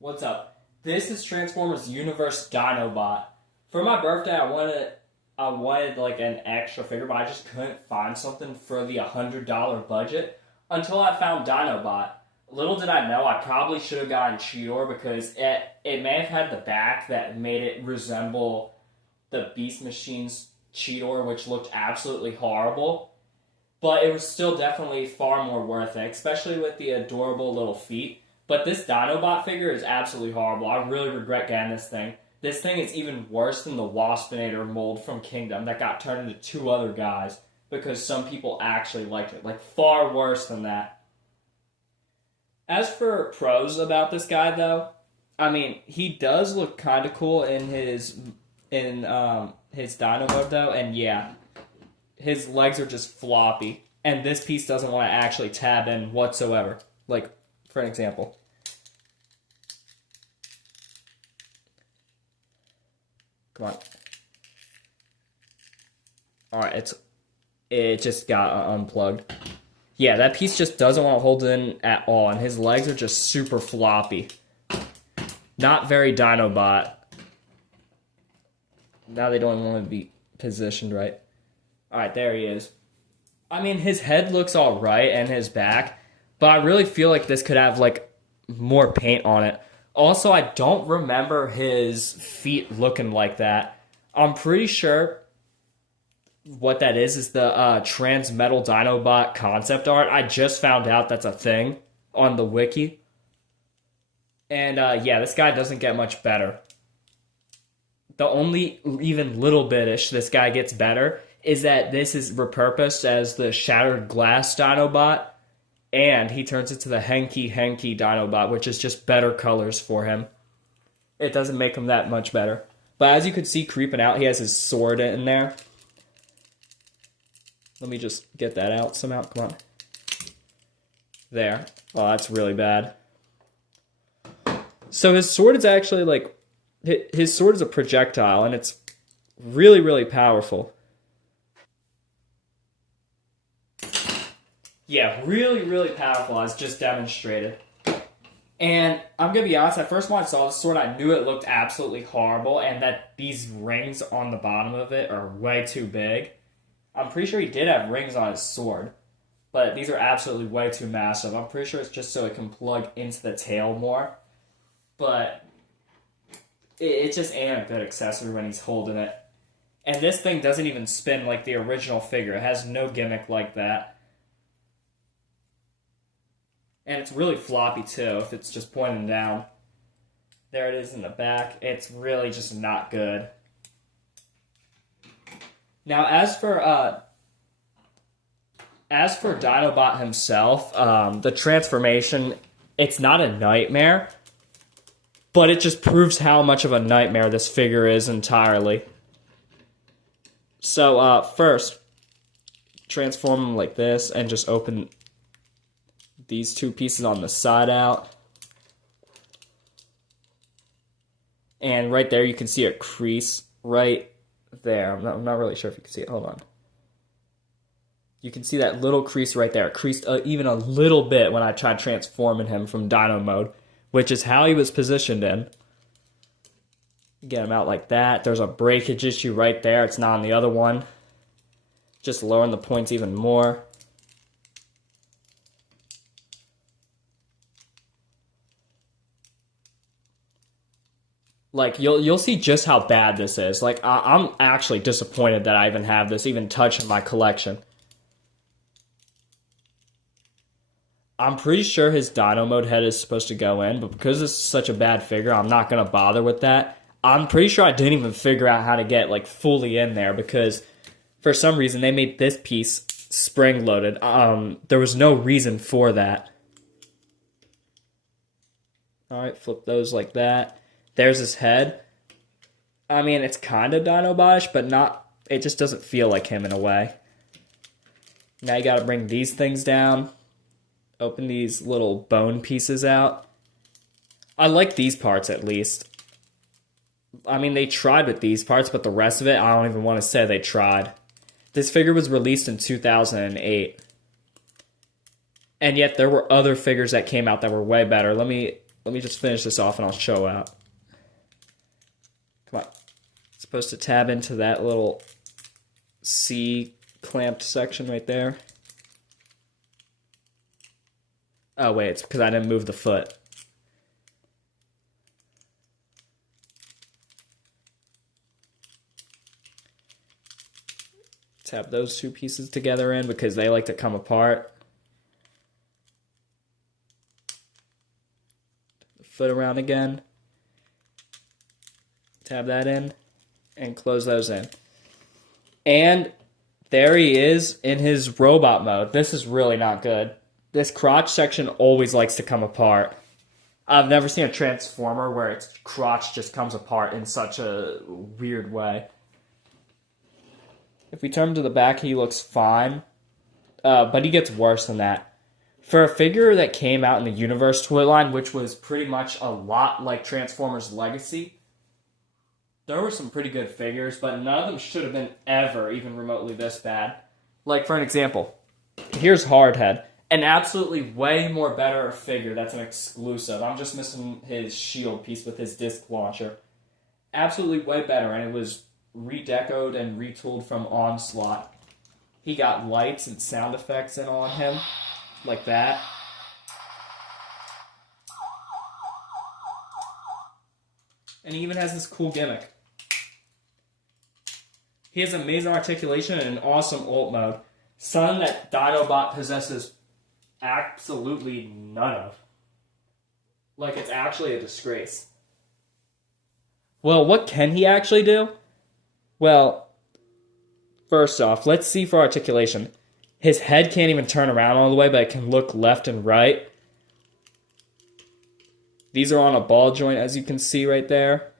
What's up? This is Transformers Universe Dinobot. For my birthday, I wanted like an extra figure, but I just couldn't find something for the $100 budget until I found Dinobot. Little did I know, I probably should have gotten Cheetor because it may have had the back that made it resemble the Beast Machine's Cheetor, which looked absolutely horrible. But it was still definitely far more worth it, especially with the adorable little feet. But this Dinobot figure is absolutely horrible. I really regret getting this thing. This thing is even worse than the Waspinator mold from Kingdom that got turned into two other guys because some people actually liked it. Like, far worse than that. As for pros about this guy, though, I mean, he does look kind of cool in his Dino mode, though, and yeah, his legs are just floppy, and this piece doesn't want to actually tab in whatsoever. Like, for an example. Come on. Alright, it just got unplugged. Yeah, that piece just doesn't want to hold it in at all, and his legs are just super floppy. Not very Dinobot. Now they don't even want to be positioned right. Alright, there he is. I mean, his head looks alright, and his back, but I really feel like this could have, like, more paint on it. Also, I don't remember his feet looking like that. I'm pretty sure what that is the Transmetal Dinobot concept art. I just found out that's a thing on the wiki. And yeah, this guy doesn't get much better. The only even little bitish this guy gets better is that this is repurposed as the Shattered Glass Dinobot, and he turns into the Henky Dinobot, which is just better colors for him. It doesn't make him that much better. But as you can see creeping out, he has his sword in there. Let me just get that out somehow. Come on. There. Oh, that's really bad. So his sword is actually like... His sword is a projectile, and it's really, really powerful. Yeah, really, really powerful, as just demonstrated. And I'm going to be honest, at first when I saw this sword, I knew it looked absolutely horrible, and that these rings on the bottom of it are way too big. I'm pretty sure he did have rings on his sword, but these are absolutely way too massive. I'm pretty sure it's just so it can plug into the tail more, but it just ain't a good accessory when he's holding it. And this thing doesn't even spin like the original figure. It has no gimmick like that. And it's really floppy too, if it's just pointing down. There it is in the back. It's really just not good. Now, as for Dinobot himself, the transformation, it's not a nightmare, but it just proves how much of a nightmare this figure is entirely. So, first, transform him like this and just open these two pieces on the side out. And right there you can see a crease right there. I'm not really sure if you can see it. Hold on. You can see that little crease right there. It creased even a little bit when I tried transforming him from Dino mode, which is how he was positioned in. Get him out like that. There's a breakage issue right there. It's not on the other one. Just lowering the points even more. Like, you'll see just how bad this is. Like, I'm actually disappointed that I even have this even touch in my collection. I'm pretty sure his Dino Mode head is supposed to go in, but because this is such a bad figure, I'm not going to bother with that. I'm pretty sure I didn't even figure out how to get, like, fully in there, because for some reason they made this piece spring-loaded. There was no reason for that. Alright, flip those like that. There's his head. I mean, it's kind of Dinobot-ish, but not... It just doesn't feel like him in a way. Now you gotta bring these things down. Open these little bone pieces out. I like these parts, at least. I mean, they tried with these parts, but the rest of it, I don't even want to say they tried. This figure was released in 2008. And yet, there were other figures that came out that were way better. Let me let me just finish this off and I'll show out. Come on. It's supposed to tab into that little C clamped section right there. Oh, wait, it's because I didn't move the foot. Tap those two pieces together in because they like to come apart. The foot around again. Tab that in and close those in. And there he is in his robot mode. This is really not good. This crotch section always likes to come apart. I've never seen a Transformer where its crotch just comes apart in such a weird way. If we turn him to the back, he looks fine. But he gets worse than that. For a figure that came out in the Universe toy line, which was pretty much a lot like Transformers Legacy, there were some pretty good figures, but none of them should have been ever even remotely this bad. Like, for an example, here's Hardhead. An absolutely way more better figure that's an exclusive. I'm just missing his shield piece with his disc launcher. Absolutely way better, and it was redecoed and retooled from Onslaught. He got lights and sound effects in on him, like that. And he even has this cool gimmick. He has amazing articulation and an awesome ult mode. Something that Dinobot possesses absolutely none of. Like, it's actually a disgrace. Well, what can he actually do? Well, first off, let's see for articulation. His head can't even turn around all the way, but it can look left and right. These are on a ball joint, as you can see right there.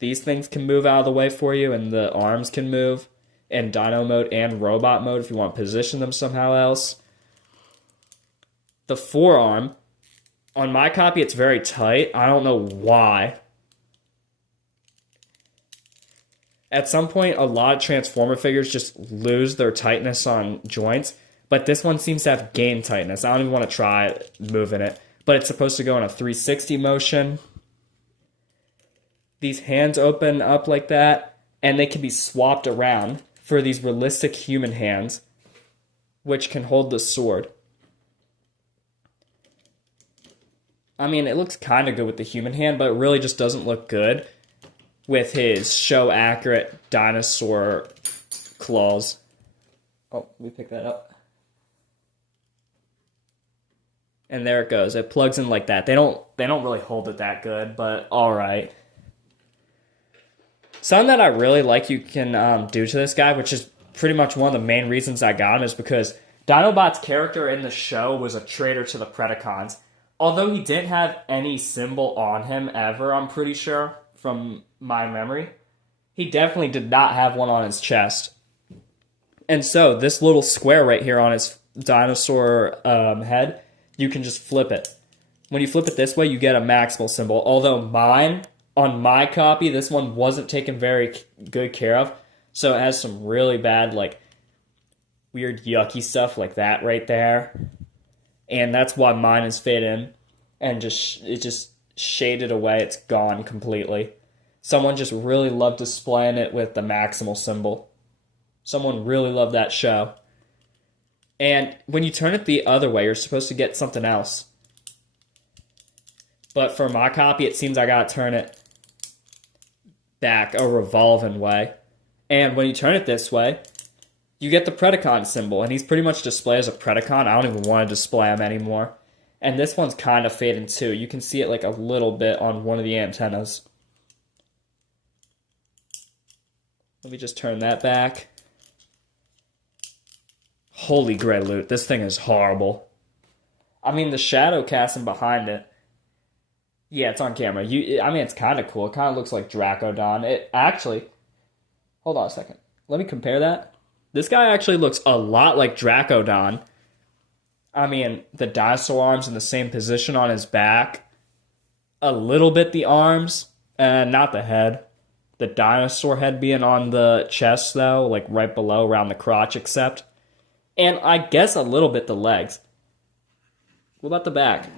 These things can move out of the way for you, and the arms can move in Dino mode and robot mode if you want to position them somehow else. The forearm, on my copy, it's very tight. I don't know why. At some point, a lot of Transformer figures just lose their tightness on joints, but this one seems to have gained tightness. I don't even want to try moving it, but it's supposed to go in a 360 motion. These hands open up like that, and they can be swapped around for these realistic human hands, which can hold the sword. I mean, it looks kind of good with the human hand, but it really just doesn't look good with his show-accurate dinosaur claws. Oh, let me pick that up. And there it goes. It plugs in like that. They don't really hold it that good, but all right. Something that I really like you can do to this guy, which is pretty much one of the main reasons I got him, is because Dinobot's character in the show was a traitor to the Predacons. Although he didn't have any symbol on him ever, I'm pretty sure, from my memory, he definitely did not have one on his chest. And so, this little square right here on his dinosaur head, you can just flip it. When you flip it this way, you get a maximal symbol. Although mine, on my copy, this one wasn't taken very good care of. So it has some really bad, like, weird yucky stuff like that right there. And that's why mine is fit in. And it just shaded away. It's gone completely. Someone just really loved displaying it with the maximal symbol. Someone really loved that show. And when you turn it the other way, you're supposed to get something else. But for my copy, it seems I gotta turn it back a revolving way. And when you turn it this way, you get the Predacon symbol. And he's pretty much displayed as a Predacon. I don't even want to display him anymore. And this one's kind of fading too. You can see it like a little bit on one of the antennas. Let me just turn that back. Holy gray loot. This thing is horrible. I mean, the shadow casting behind it. Yeah, it's on camera. I mean, it's kind of cool. It kind of looks like Dracodon. It actually... Hold on a second. Let me compare that. This guy actually looks a lot like Dracodon. I mean, the dinosaur arms in the same position on his back. A little bit the arms. Not the head. The dinosaur head being on the chest, though. Like, right below, around the crotch, except. And I guess a little bit the legs. What about the back?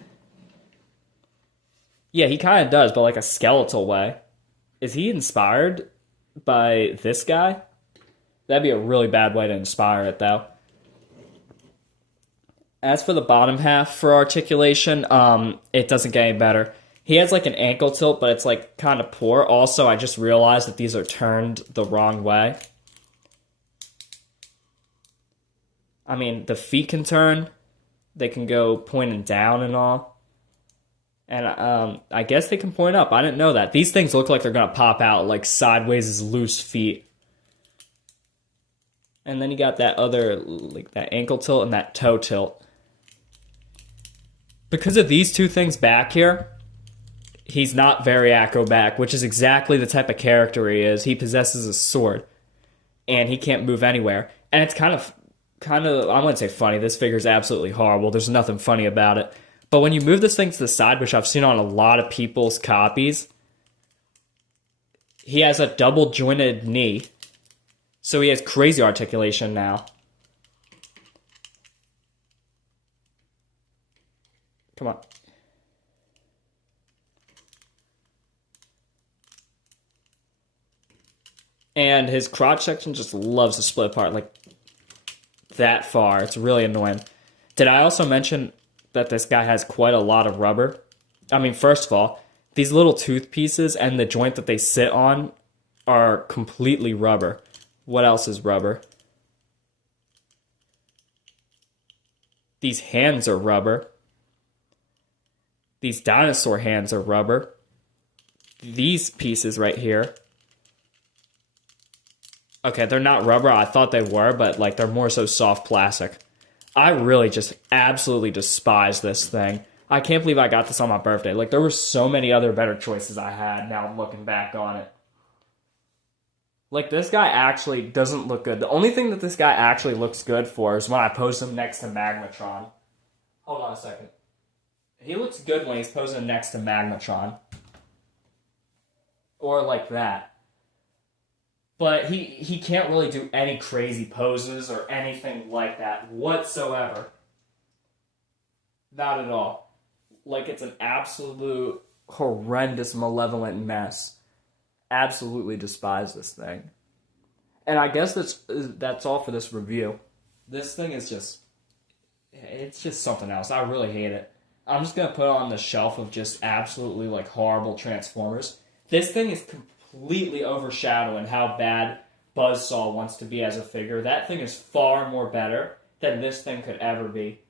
Yeah, he kind of does, but like a skeletal way. Is he inspired by this guy? That'd be a really bad way to inspire it, though. As for the bottom half for articulation, it doesn't get any better. He has like an ankle tilt, but it's like kind of poor. Also, I just realized that these are turned the wrong way. I mean, the feet can turn. They can go pointing down and all. And I guess they can point up. I didn't know that. These things look like they're going to pop out like sideways as loose feet. And then you got that other, like that ankle tilt and that toe tilt. Because of these two things back here, he's not very acrobatic, which is exactly the type of character he is. He possesses a sword, and he can't move anywhere. And it's kind of, I wouldn't say funny. This figure's absolutely horrible. There's nothing funny about it. But when you move this thing to the side, which I've seen on a lot of people's copies, he has a double jointed knee. So he has crazy articulation now. Come on. And his crotch section just loves to split apart like that far. It's really annoying. Did I also mention that this guy has quite a lot of rubber? I mean, first of all, these little tooth pieces and the joint that they sit on are completely rubber. What else is rubber? These hands are rubber. These dinosaur hands are rubber. These pieces right here. Okay, they're not rubber. I thought they were, but like they're more so soft plastic. I really just absolutely despise this thing. I can't believe I got this on my birthday. Like there were so many other better choices I had now I'm looking back on it. Like this guy actually doesn't look good. The only thing that this guy actually looks good for is when I pose him next to Magmatron. Hold on a second. He looks good when he's posing next to Magmatron. Or like that. But he can't really do any crazy poses or anything like that whatsoever. Not at all. Like it's an absolute horrendous malevolent mess. Absolutely despise this thing. And I guess that's all for this review. This thing is it's just something else. I really hate it. I'm just going to put it on the shelf of just absolutely like horrible Transformers. This thing is completely overshadowing how bad Buzzsaw wants to be as a figure. That thing is far more better than this thing could ever be.